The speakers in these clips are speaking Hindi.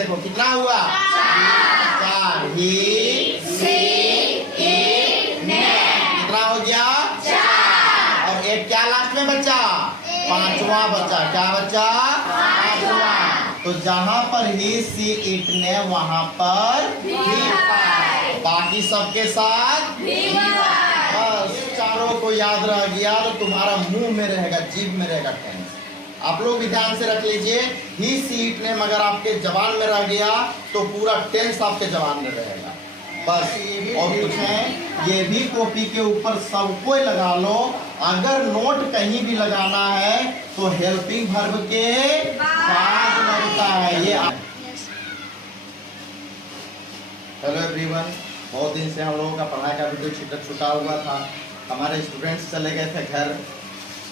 देखो कितना हुआ, 4। ही सी इट ने कितना हो गया, 4। और एक क्या लास्ट में बचा, 5वां बचा। क्या बचा, 5वां। तो जहां पर ही सी इट ने वहां पर बाकी सबके साथ बस चारों को याद रह गया तो तुम्हारा मुंह में रहेगा, जीभ में रहेगा टेंस। आप लोग भी ध्यान से रख लीजिए, ही सीट ने मगर आपके जबान में रह गया तो पूरा टेंस आपके जबान में रहेगा बस। और कुछ है, ये भी कॉपी के ऊपर सबको लगा लो। अगर नोट कहीं भी लगाना है तो हेल्पिंग वर्ब के बाद लगता है। ये हेलो एवरीवन, बहुत दिन से हम लोगों का पढ़ाई का वीडियो छूटा हुआ था। हमारे स्टूडेंट्स चले गए थे घर,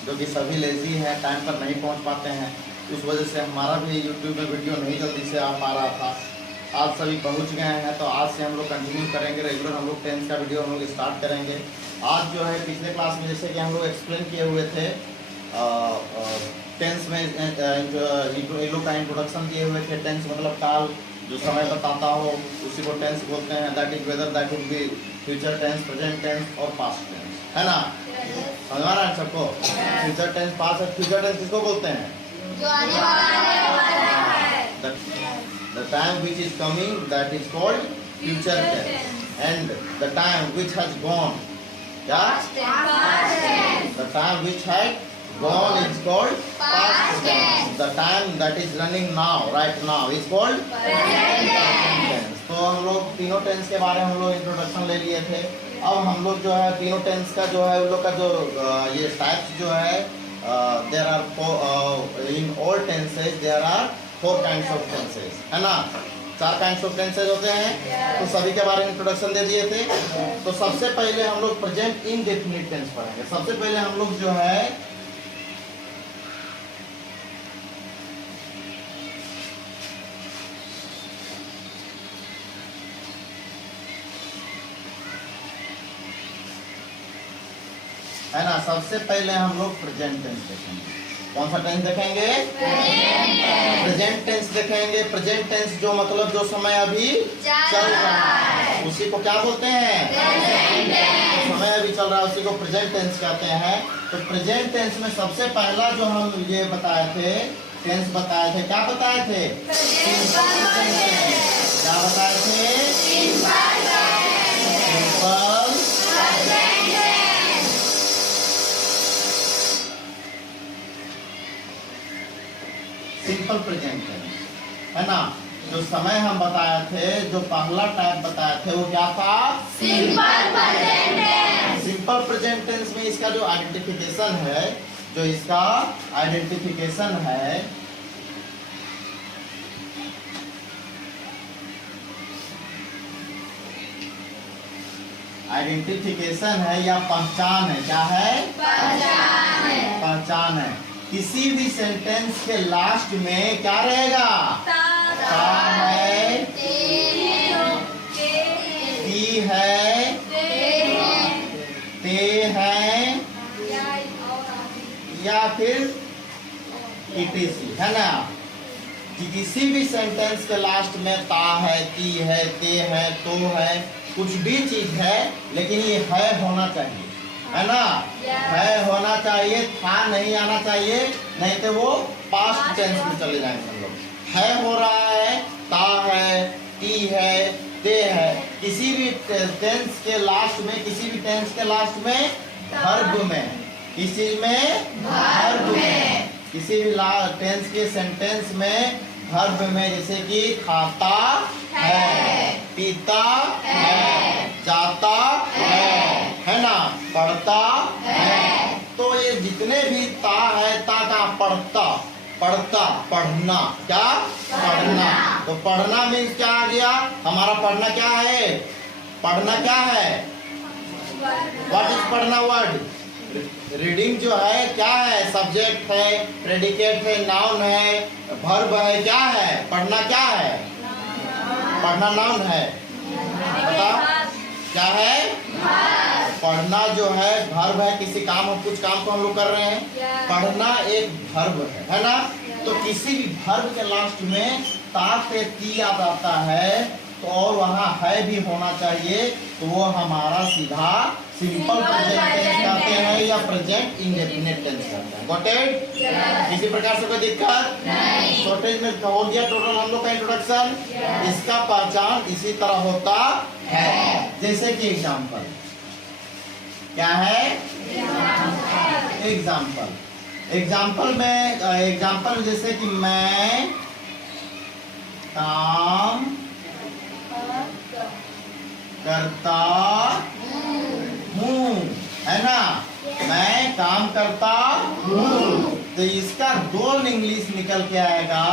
जो कि सभी लेजी हैं, टाइम पर नहीं पहुंच पाते हैं। उस वजह से हमारा भी यूट्यूब में वीडियो नहीं जल्दी से आ पा रहा था। आज सभी पहुंच गए हैं तो आज से हम लोग कंटिन्यू करेंगे। रेगुलर हम लोग टेंस का वीडियो हम लोग स्टार्ट करेंगे। आज जो है पिछले क्लास में जैसे कि हम लोग एक्सप्लेन किए हुए थे, टेंस में इन लोग का इंट्रोडक्शन दिए हुए थे। टेंस मतलब काल, जो समय बताता हो उसी को टेंस बोलते हैं। That is whether, that will be future tense, present tense और पास्ट टेंस, है ना। हमारा सबको फ्यूचर टेंस, पास्ट और फ्यूचर टेंस किसको बोलते हैं, जो आने वाला है। The time which is coming, that is called future tense, and the time which has gone, Past tense. the time which had gone is called past tense. The time that is running now, right now, is called present tense. तो हम लोग तीनों टेंस के बारे में हम लोग इंट्रोडक्शन ले लिए थे। अब हम लोग जो है तीनों टेंस का जो है उन लोग का जो ये टाइप्स जो है, there are in all tenses there are 4 kinds of tenses, है ना। 4 काइंड्स ऑफ टेंसेस होते हैं। तो सभी के बारे में इंट्रोडक्शन दे दिए थे। तो सबसे पहले हम लोग प्रेजेंट इंडेफिनिट टेंस पढ़ेंगे। सबसे पहले हम लोग जो है ना, सबसे पहले हम लोग प्रेजेंट टेंस देखेंगे। कौन सा टेंस देखेंगे, प्रेजेंट टेंस देखेंगे। प्रेजेंट टेंस जो मतलब जो समय अभी चल रहा है उसी को क्या बोलते हैं, जो समय अभी चल रहा है उसी को प्रेजेंट टेंस कहते हैं। तो प्रेजेंट टेंस में सबसे पहला जो हम ये बताए थे, टेंस बताए थे, क्या बताए थे, क्या बताए थे, सिंपल प्रेजेंट टेंस, है ना। जो समय हम बताए थे, जो पहला टाइप बताए थे वो क्या था, simple present tense. Simple present tense में इसका जो आइडेंटिफिकेशन है, जो इसका आइडेंटिफिकेशन है, आइडेंटिफिकेशन है या पहचान है। क्या है, पहचान है। पहचान है। किसी भी सेंटेंस के लास्ट में क्या रहेगा, ता है, ती है, ते है या फिर इटीसी, है ना। कि किसी भी सेंटेंस के लास्ट में ता है, ती है, ते है, तो है, कुछ भी चीज है, लेकिन ये है होना चाहिए, है ना। है होना चाहिए, था नहीं आना चाहिए, नहीं तो वो पास्ट टेंस में चले जाएंगे हम लोग। है हो रहा है, ता है, ती है, ते है, किसी भी टेंस के लास्ट में, किसी भी टेंस के लास्ट में वर्ब में, किसी में वर्ब में, किसी भी टेंस के सेंटेंस में वर्ब में, जैसे कि खाता है, पीता है, जाता है ना, पढ़ता है। तो ये जितने भी ता है, ता का पढ़ता, पढ़ता, पढ़ना, क्या पढ़ना। तो पढ़ना मीन्स क्या आ गया, हमारा पढ़ना क्या है, पढ़ना क्या है, व्हाट इज पढ़ना वर्ड, रीडिंग जो है क्या है, सब्जेक्ट है, प्रेडिकेट है, नाउन है, वर्ब है, क्या है, पढ़ना क्या है, पढ़ना नाउन है, बता क्या है, पढ़ना जो है वर्ब है। किसी काम, कुछ काम को हम लोग कर रहे हैं, पढ़ना एक वर्ब है ना। तो किसी भी वर्ब के लास्ट में ता से ती याद आता है तो और वहाँ है भी होना चाहिए, तो वो हमारा सीधा सिंपल प्रेजेंट टेंस कहते हैं या प्रेजेंट इंडेफिनिट टेंस कहते हैं। Got it? किसी प्रकार से कोई दिक्कत नहीं। शॉर्टेज में हो गया टोटल हम लोग का इंट्रोडक्शन। इसका पहचान इसी तरह होता है, जैसे कि एग्जाम्पल क्या है? एग्जाम्पल में एग्जाम्पल जैसे कि मैं काम करता हूँ, है ना? मैं काम करता हूँ, तो इसका दो इंग्लिश निकल के आएगा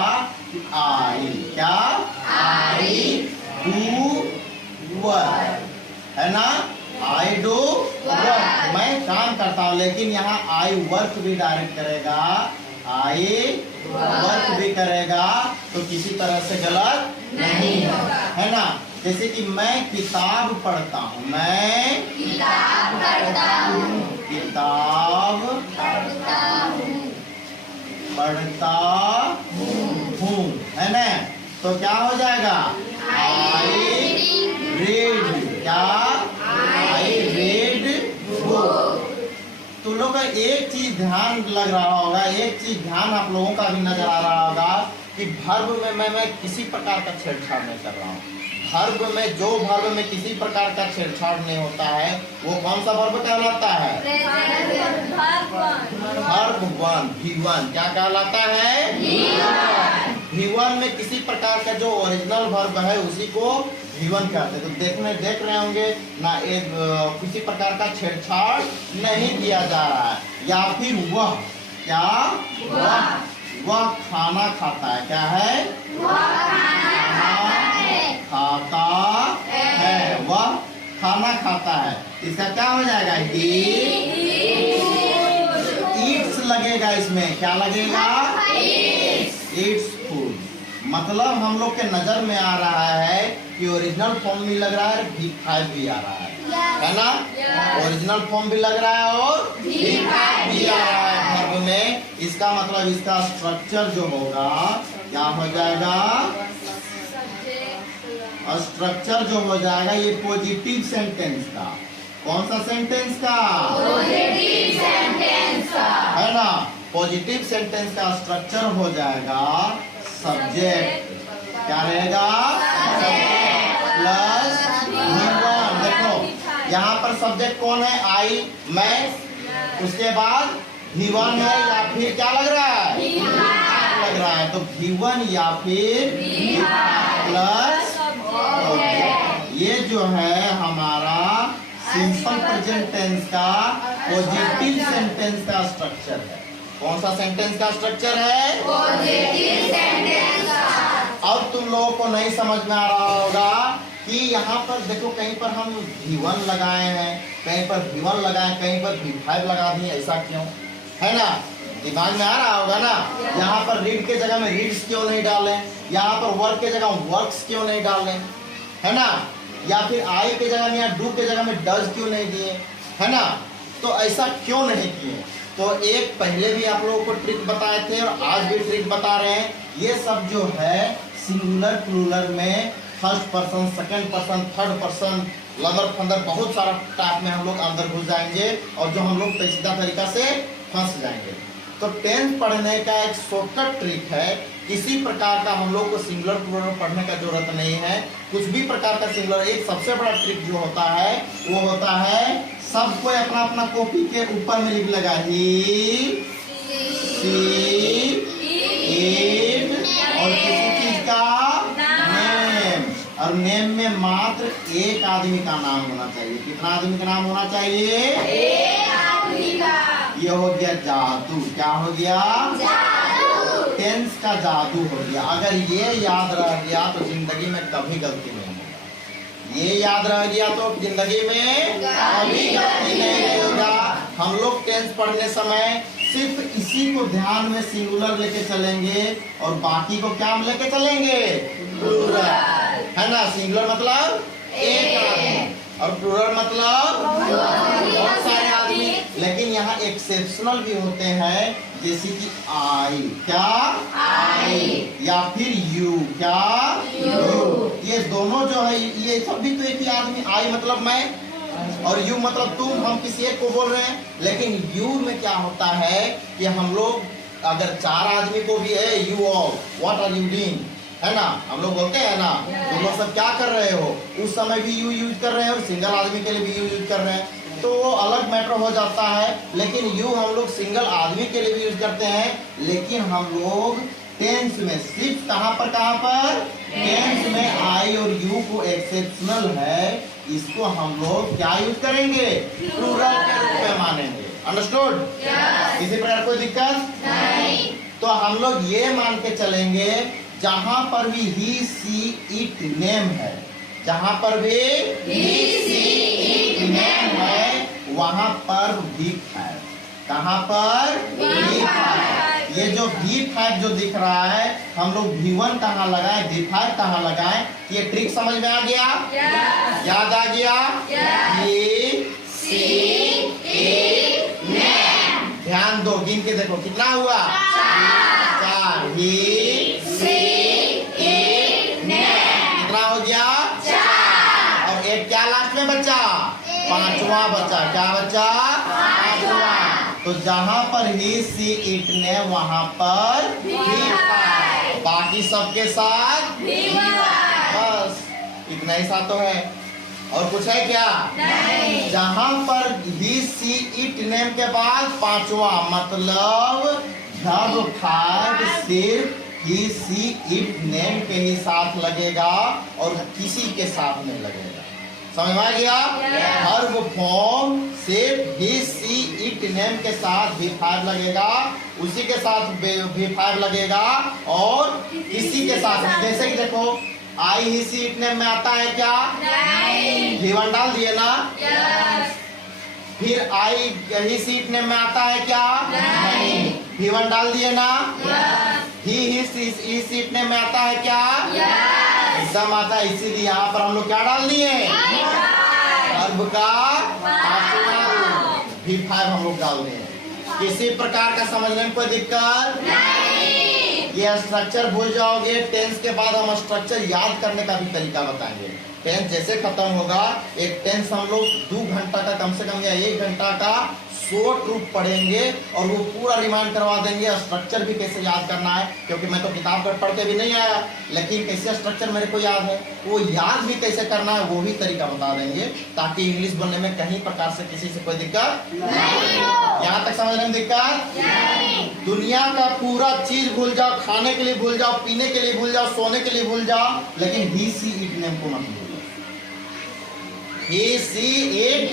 आई। क्या? आई डू वर्क, है ना? आई डू वर्क, मैं काम करता हूँ, लेकिन यहाँ आई वर्क भी डायरेक्ट करेगा, आई वर्क भी करेगा, तो किसी तरह से गलत नहीं होगा, है ना? जैसे कि मैं किताब पढ़ता हूँ, मैं किताब पढ़ता हूँ, किताब पढ़ता हूँ, है ना? तो क्या हो जाएगा? I read. क्या? I read book. तुम लोग का एक चीज ध्यान लग रहा होगा, एक चीज ध्यान आप लोगों का भी नजर आ रहा होगा कि वर्ब में मैं किसी प्रकार का छेड़छाड़ नहीं कर रहा हूँ। वर्ब में जो वर्ब में किसी प्रकार का छेड़छाड़ नहीं होता है वो कौन सा वर्ब कहलाता है? वर्ब वन, V1 क्या कहलाता है? V1 में किसी प्रकार का जो ओरिजिनल वर्ब है उसी को V1 कहते हैं। तो देख रहे होंगे ना, एक किसी प्रकार का छेड़छाड़ नहीं किया जा रहा है। या फिर वह, क्या? वह खाना खाता है। क्या है? खाता है, वह खाना खाता है। इसका क्या हो जाएगा? ईट्स लगेगा इसमें। क्या लगेगा? Yeats food. मतलब हम लोग के नजर में आ रहा है कि ओरिजिनल फॉर्म भी लग रहा है, V5 भी आ रहा है ना? ओरिजिनल फॉर्म भी लग रहा है और V5 भी आ रहा है वर्ब में। इसका मतलब इसका स्ट्रक्चर जो होगा क्या हो जाएगा? स्ट्रक्चर जो हो जाएगा ये पॉजिटिव सेंटेंस का। कौन सा सेंटेंस का? पॉजिटिव सेंटेंस का, है ना? पॉजिटिव सेंटेंस का स्ट्रक्चर हो जाएगा सब्जेक्ट। क्या रहेगा? Plus V1। देखो यहाँ पर सब्जेक्ट कौन है? आई, मैं। उसके बाद V1 है या फिर क्या लग रहा है? लग रहा है, तो V1 या फिर प्लस। ये जो है हमारा सिंपल प्रेजेंट टेंस का पॉजिटिव सेंटेंस का स्ट्रक्चर है। कौन सा सेंटेंस का स्ट्रक्चर है? पॉजिटिव सेंटेंस का। अब तुम लोगों को नहीं समझ में आ रहा होगा कि यहाँ पर देखो, कहीं पर हम V1 लगाए हैं, कहीं पर V1 लगाए, कहीं पर V5 लगा दिए। ऐसा क्यों? है ना? दिमाग में आ रहा होगा ना? यहाँ पर रीड के जगह में रीड्स क्यों नहीं डालें? यहाँ पर वर्क के जगह वर्क्स क्यों नहीं डालें? है ना? या फिर आई के जगह में या डू के जगह में डज क्यों नहीं दिए? है ना? तो ऐसा क्यों नहीं किए? तो एक पहले भी आप लोगों को ट्रिक बताए थे और आज भी ट्रिक बता रहे हैं। ये सब जो है सिंगुलर प्लूरल में first person, second person, third person, लंदर फंदर बहुत सारा टाइप में हम लोग अंदर घुस जाएंगे और जो हम लोग पेचीदा तरीका से फंस जाएंगे। तो टेंस पढ़ने का एक शॉर्टकट ट्रिक है। किसी प्रकार का हम लोग को सिंगुलर प्लूरल पढ़ने का जरूरत नहीं है। कुछ भी प्रकार का सिंगुलर, एक सबसे बड़ा ट्रिक जो होता है वो होता है सबको अपना अपना कॉपी के ऊपर में लिख लगा ही, सी, इट और किसी चीज का नेम। और नेम में मात्र एक आदमी का नाम होना चाहिए। कितना आदमी का नाम होना चाहिए? एक आदमी का। ये हो गया जादू। क्या हो गया? जादू। टेंस का जादू हो गया। अगर ये याद रह गया तो जिंदगी में कभी गलती नहीं होगा। ये याद रह गया तो जिंदगी में कभी गलती नहीं होगा। हम लोग टेंस पढ़ने समय सिर्फ इसी को ध्यान में सिंगुलर लेके चलेंगे और बाकी को क्या लेके चलेंगे? प्लूरल। है ना? सिंगुलर मतलब एक आदमी और प्लूरल मतलब बहुत सारे आदमी। लेकिन यहाँ यहाँ एक्सेप्शनल भी होते हैं, जैसे कि आई, क्या आई, या फिर यू, क्या यू। ये दोनों जो है ये सब भी तो एक ही आदमी, आई मतलब मैं और यू मतलब तुम, हम किसी एक को बोल रहे हैं। लेकिन यू में क्या होता है कि हम लोग अगर 4 आदमी को भी है you all what are you doing, है ना, हम लोग बोलते हैं ना, तुम लोग सब क्या कर रहे हो, उस समय भी यू यूज कर रहे हैं और सिंगल आदमी के लिए भी यू यूज कर रहे हैं, तो वो अलग मैटर हो जाता है। लेकिन यू हम लोग सिंगल आदमी के लिए भी यूज करते हैं, लेकिन हम लोग टेंस में सिर्फ कहाँ पर टेंस में आई और यू को एक्सेप्शनल है, इसको हम लोग क्या यूज करेंगे, प्लूरल के रूप में मानेंगे। अंडरस्टूड? किसी प्रकार कोई दिक्कत नहीं। तो हम लोग ये मान के चलेंगे जहां पर भी ही सी इट नेम है, जहां पर भी he, she, it, name है वहां पर V5, कहां पर V5। ये जो V5 जो दिख रहा है, हम लोग V1 कहाँ लगाए, V5 कहाँ लगाए, ये ट्रिक समझ में आ गया? याद आ गया? He, she, it, name। ध्यान दो, गिन के देखो कितना हुआ, 4। He, कितना हो गया, 4। और एक क्या लास्ट में बचा, 5वां बचा, क्या बचा, 5वां। तो जहां पर ही सी इट ने वहां पर V5, बाकी सबके साथ बस इतना ही साथ तो है, और कुछ है क्या नहीं। जहां पर ही सी इट नेम के बाद 5वां मतलब जब 5 सिर्फ ही सी इट नेम के ही साथ लगेगा और किसी के साथ नहीं लगेगा। समझ में आ गया? हर वो फॉर्म सिर्फ ही सी इट नेम के साथ V5 लगेगा, उसी के साथ V5 लगेगा और किसी के साथ नहीं। जैसे कि देखो आई ही सी इट नेम में आता है क्या, V1 डाल दिए ना। फिर आई ही सी इट नेम में आता है क्या, नहीं, V1 डाल दिए ना। ही सीट ने में आता है क्या, एकदम आता है, इसीलिए यहाँ पर हम लोग क्या डाल दिए, वर्ब का 5वां V5 हम लोग डाल दिए। किसी प्रकार का समझने में कोई दिक्कत नहीं। ये स्ट्रक्चर भूल जाओगे, टेंस के बाद हम स्ट्रक्चर याद करने का भी तरीका बताएंगे। टेंस जैसे खत्म होगा, एक टेंस हम लोग 2 घंटा का कम से कम या 1 घंटा का शॉर्ट रूप पढ़ेंगे और वो पूरा रिमाइंड करवा देंगे, स्ट्रक्चर भी कैसे याद करना है, क्योंकि मैं तो किताब पर पढ़ के भी नहीं आया, लेकिन कैसे स्ट्रक्चर मेरे को याद है, वो याद भी कैसे करना है वो भी तरीका बता देंगे, ताकि इंग्लिश बोलने में कहीं प्रकार से किसी से कोई दिक्कत नहीं हो। यहाँ तक समझने में दिक्कत नहीं। दुनिया का पूरा चीज भूल जाओ, खाने के लिए भूल जाओ, पीने के लिए भूल जाओ, सोने के लिए भूल जाओ, लेकिन ही सी इट नेम को मत भूलो। ही सी इट,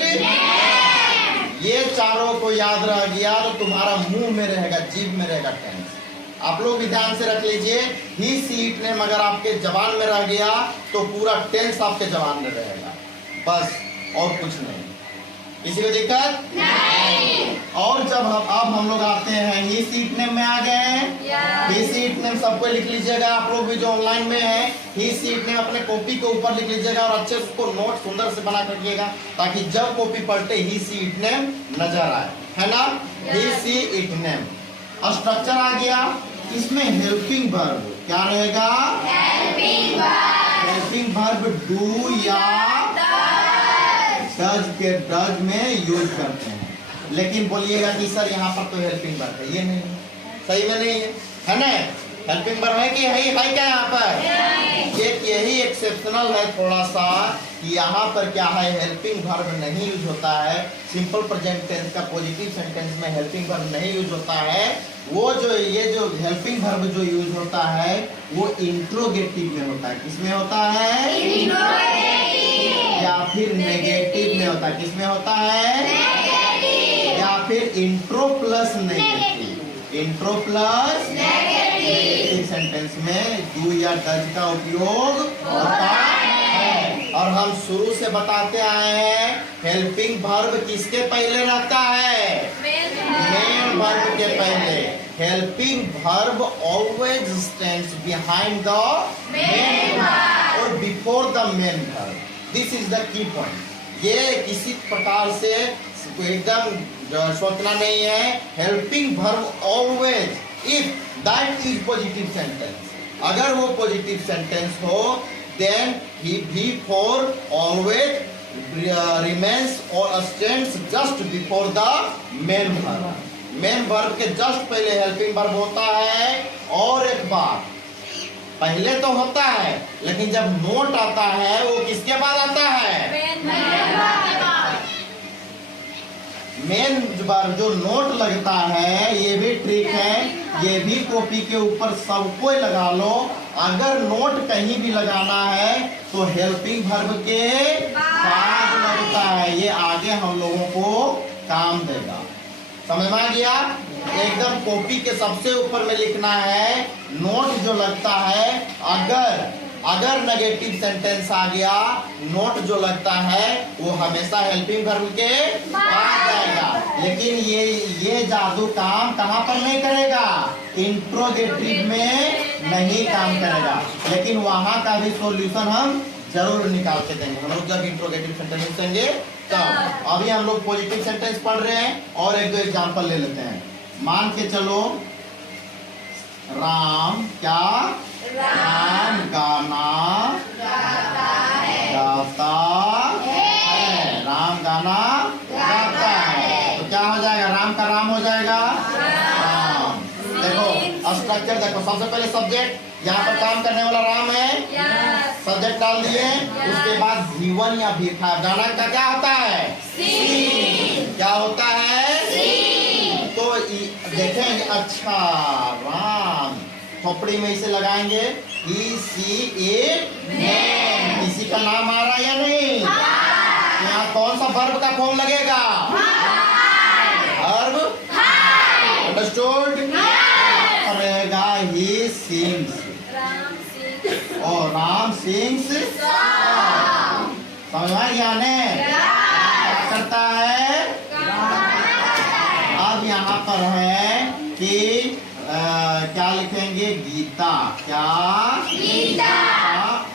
ये चारों को याद रह गया तो तुम्हारा मुंह में रहेगा, जीभ में रहेगा टेंस। आप लोग भी ध्यान से रख लीजिए, ही सी इट नेम अगर आपके जबान में रह गया तो पूरा टेंस आपके जबान में रहेगा, बस और कुछ नहीं। किसी को दिक्कत नहीं। और जब अब हम लोग आते हैं ही सी इट नेम में आ गए हैं, ही सी इट नेम सबको लिख लीजिएगा, आप लोग भी जो ऑनलाइन में है ही सी इट नेम अपने कॉपी के ऊपर लिख लीजिएगा और अच्छे से उसको नोट सुंदर से बना कर रखिएगा, ताकि जब कॉपी पलटे ही सी इट नेम नजर आए, है ना। ही सी इट नेम स्ट्रक्चर आ गया, इसमें हेल्पिंग वर्ब क्या रहेगा, हेल्पिंग वर्ब डू या डज के डज में यूज करते हैं, लेकिन बोलिएगा कि सर यहाँ पर तो हेल्पिंग वर्ब है, ये नहीं है, सही में नहीं है ना। हेल्पिंग वर्ब है कि है क्या यहाँ पर, यही एक्सेप्शनल है थोड़ा सा, कि यहाँ पर क्या है, हेल्पिंग वर्ब नहीं यूज होता है। सिंपल प्रेजेंट टेंस का पॉजिटिव सेंटेंस में हेल्पिंग वर्ब नहीं यूज होता है। वो जो ये जो हेल्पिंग वर्ब जो यूज होता है वो इंट्रोगेटिव में होता है। किसमें होता है, या फिर नेगेटिव में होता है। किसमें होता है, या फिर intro plus negative, intro plus negative sentence में डू या डज का उपयोग होता है। और हम शुरू से बताते आए हैं हेल्पिंग वर्ब किसके पहले रहता है, मेन वर्ब के पहले। Helping verb always stands behind the main verb और before the main verb. This is the key point. ये किसी प्रकार से एकदम जो सोचना नहीं है, helping verb always if that is positive sentence, अगर वो पॉजिटिव सेंटेंस हो देन ही भी for always remains or stands just before the main verb. Main verb के जस्ट पहले हेल्पिंग वर्ब होता है। और एक बात, पहले तो होता है लेकिन जब नोट आता है वो किसके बाद आता है? मेन वर्ब जो नोट लगता है, ये भी ट्रिक है, ये भी कॉपी के ऊपर सबको लगा लो। अगर नोट कहीं भी लगाना है तो हेल्पिंग वर्ब के बाद लगता है, ये आगे हम लोगों को काम देगा। समझ में आ गया? एकदम कॉपी के सबसे ऊपर में लिखना है। नोट जो लगता है, अगर नेगेटिव सेंटेंस आ गया, नोट जो लगता है वो हमेशा हेल्पिंग वर्ब के बाद आएगा। लेकिन ये जादू काम कहाँ पर नहीं करेगा? इंट्रोगेटिव में नहीं काम करेगा। लेकिन वहां का भी सॉल्यूशन हम जरूर निकाल के देंगे। हम लोग जब इंट्रोगेटिव सेंटेंस पूछेंगे तब। अभी हम लोग पॉजिटिव सेंटेंस पढ़ रहे हैं और एक दो एग्जांपल ले लेते हैं। मान के चलो, राम क्या? राम गाना गाता है। राम गाना गाता है तो क्या हो जाएगा? राम का राम हो जाएगा राम। देखो स्ट्रक्चर देखो, सबसे पहले सब्जेक्ट, यहाँ पर काम करने वाला राम है, सब्जेक्ट डाल दिए। उसके बाद जीवन या भीखा, गाना का क्या होता है? क्या होता है? तो देखें, अच्छा राम खोपड़ी में इसे लगाएंगे, किसी का नाम आ रहा है या नहीं? यहाँ कौन सा वर्ब का फॉर्म लगेगा? Verb, understood? रहेगा ही सिंग्स और राम सिंग्स। समझ में आया ने? क्या करता है? अब यहाँ पर है कि क्या लिखेंगे? गीता क्या? गीता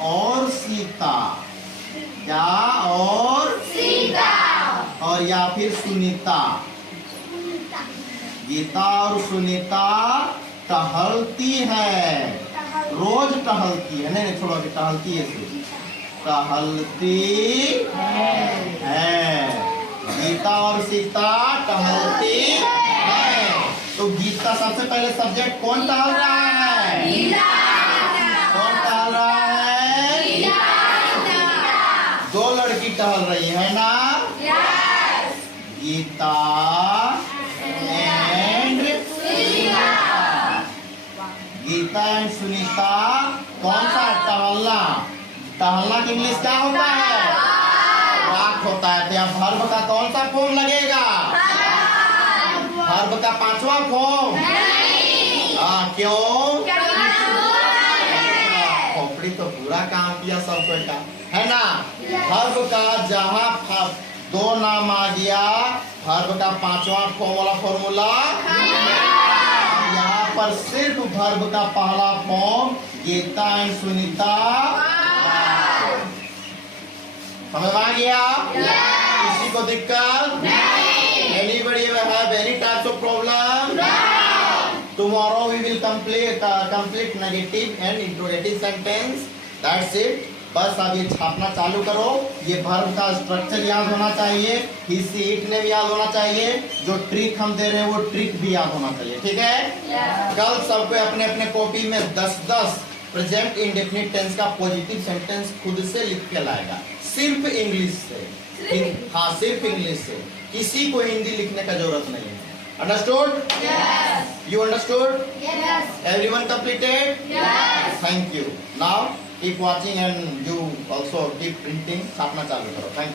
और सीता, क्या और सीता, और या फिर सुनीता। गीता और सुनीता टहलती है, रोज टहलती है। नहीं छोड़ो, अभी टहलती है, टहलती है। गीता और सीता टहलती है। तो गीता सबसे पहले सब्जेक्ट कौन टहल रहा है? कौन टहल रहा है? दो लड़की टहल रही है ना? Gita and Gita and Sunita. कौन सा टहलना? टहलना की इंग्लिश क्या होता है? वॉक होता है। तो यहाँ वर्ब का कौन सा फॉर्म लगेगा? वर्ब का पांचवा फॉर्म। क्यों? खोपड़ी तो पूरा काम किया सबको का, है ना? वर्ब का जहाँ दो नाम आ गया, वर्ब का पांचवा फॉर्म वाला फॉर्मूला। यहाँ पर सिर्फ वर्ब का पहला फॉर्म गीता एंड सुनीता। समझ में आ गया? किसी को दिक्कत? Anybody ever have any types of problem? No. Tomorrow we will complete negative and interrogative sentence. That's it. बस अब ये छापना चालू करो। ये वर्ब का स्ट्रक्चर याद होना चाहिए, हिस्से इट ने भी याद होना चाहिए, जो ट्रिक हम दे रहे हैं वो ट्रिक भी याद होना चाहिए। ठीक है? कल सबको अपने अपने कॉपी में 10-10 प्रेजेंट इंडेफिनिट टेंस का पॉजिटिव सेंटेंस खुद से लिख के लाएगा, सिर्फ इंग्लिश से। हाँ, सिर्फ इंग्लिश से, किसी को हिंदी लिखने का जरूरत नहीं है। Understood? Yes. You understood? Yes. Everyone completed? Yes. Thank you. Now keep watching and you also keep printing. छापना चालू करो। Thank you.